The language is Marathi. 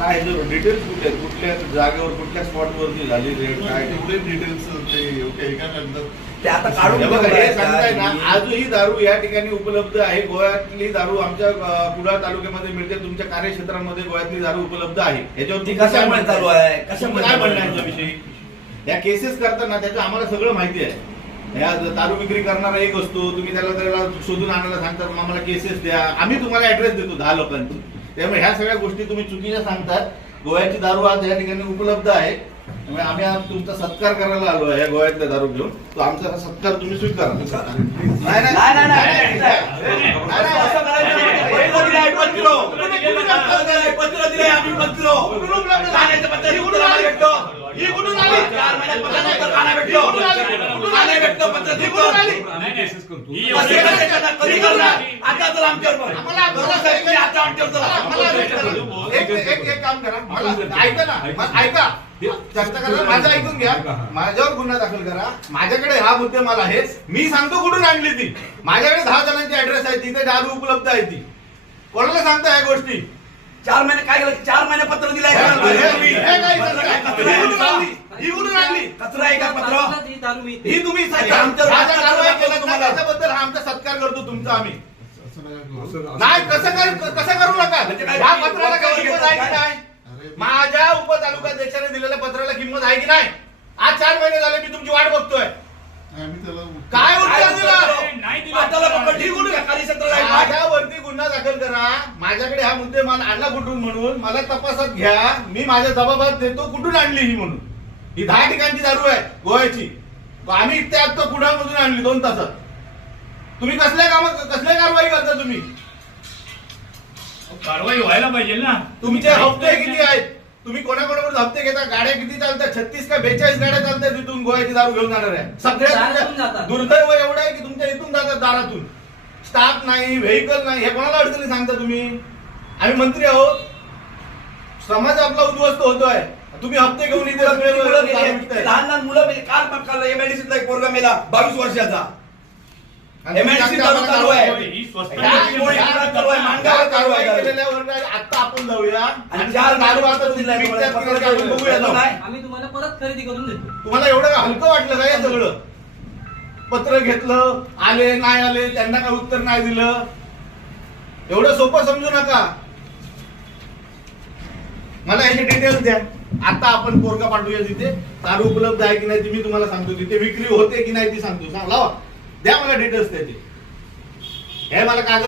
काय डिटेल्स कुठल्या जागेवर कुठल्या स्पॉटवरती झाली रेड काय एवढे डिटेल्स ते एका कागदात ते आता काढून हे सांगताय ना, आजही दारू या ठिकाणी उपलब्ध आहे. गोव्यातली दारू आमच्या कुडाळ तालुक्यामध्ये मिळते. तुमच्या कार्यक्षेत्रामध्ये गोव्यातली दारू उपलब्ध आहे. याच्यावरती कशामुळे चालू आहे, कशामुळे काय म्हणणं आहे याच्याविषयी? या केसेस करताना त्याचं आम्हाला सगळं माहिती आहे. या दारू विक्री करणारा एक असतो, तुम्ही त्याला शोधून आणायला सांगतात, आम्हाला केसेस द्या. आम्ही तुम्हाला ऍड्रेस देतो 10 लोकांची. त्यामुळे ह्या सगळ्या गोष्टी तुम्ही चुकीच्या सांगतात. गोव्याची दारू आज या ठिकाणी उपलब्ध आहे. त्यामुळे आम्ही आज तुमचा सत्कार करायला आलो आहे. गोव्यातल्या दारू घेऊन तो आमचा सत्कार तुम्ही स्वीकारा. एक काम करा, ऐका ना, ऐका चर्चा करा, माझं ऐकून घ्या. माझ्यावर गुन्हा दाखल करा. माझ्याकडे हा मुद्देमाल आहे. मी सांगतो कुठून आणली ती. माझ्याकडे 10 जणांची ऍड्रेस आहे. तिथे दारू उपलब्ध आहे. ती कोणाला सांगता ह्या गोष्टी? 4 महिने काय केलं? 4 महिने पत्र दिलंय. ही कुठून आणली? कचरा आहे का पत्र? ही तुम्ही तुम्हाला त्याच्याबद्दल हा आमचा सत्कार करतो तुमचा. आम्ही नाही कसं करू नका. ह्या पत्राला काही किंमत आहे की नाही? माझ्या उपतालुकाध्यक्षाने दिलेल्या पत्राला किंमत आहे की नाही? आज 4 महिने झाले मी तुमची वाट बघतोय. काय उत्तर दिलं? माझ्यावरती गुन्हा दाखल करा. माझ्याकडे हा मुद्देमाल आणला कुठून म्हणून मला तपासात घ्या. मी माझ्या जबाबात देतो कुठून आणली ही म्हणून. ही 10 ठिकाणची दारू आहे गोव्याची. आम्ही इथे आता कुडाळमधून आणली 2 तासात. तुम्ही कसल्या कारवाई करता? तुम्ही कारवाई व्हायला पाहिजे ना. तुमचे हप्ते किती आहेत? तुम्ही कोणाकोणाकडून हप्ते घेता? गाड्या किती चालतात? 36 का 42 गाड्या चालतात तिथून गोव्याची दारू घेऊन जाणार आहे. सगळ्या दुर्दैव एवढं आहे की तुमच्या इथून जातात दारातून. स्टाफ नाही, व्हेकल नाही. हे कोणाला अडचणी सांगता तुम्ही? आम्ही मंत्री आहोत. समाज आपला उद्ध्वस्त होतोय. तुम्ही हप्ते घेऊन इथे लहान लहान मुलं मेली. काल एमआयडीसीतला एक पोरगा मेला 22 वर्षाचा. आता आपण जाऊया आणि 4 दारू आता आम्ही तुम्हाला परत खरेदी करून देतो. तुम्हाला एवढं हलकं वाटलं का हे सगळं? पत्र घेतलं, आले नाही आले, त्यांना काय उत्तर नाही दिलं. एवढं सोपं समजू नका. मला याचे डिटेल्स द्या. आता आपण पोरगा पाठवूया तिथे. दारू उपलब्ध आहे की नाही ती मी तुम्हाला सांगतो. तिथे विक्री होते की नाही ती सांगतो. लावा, द्या मला डिटेल्स त्याचे. हे मला कागद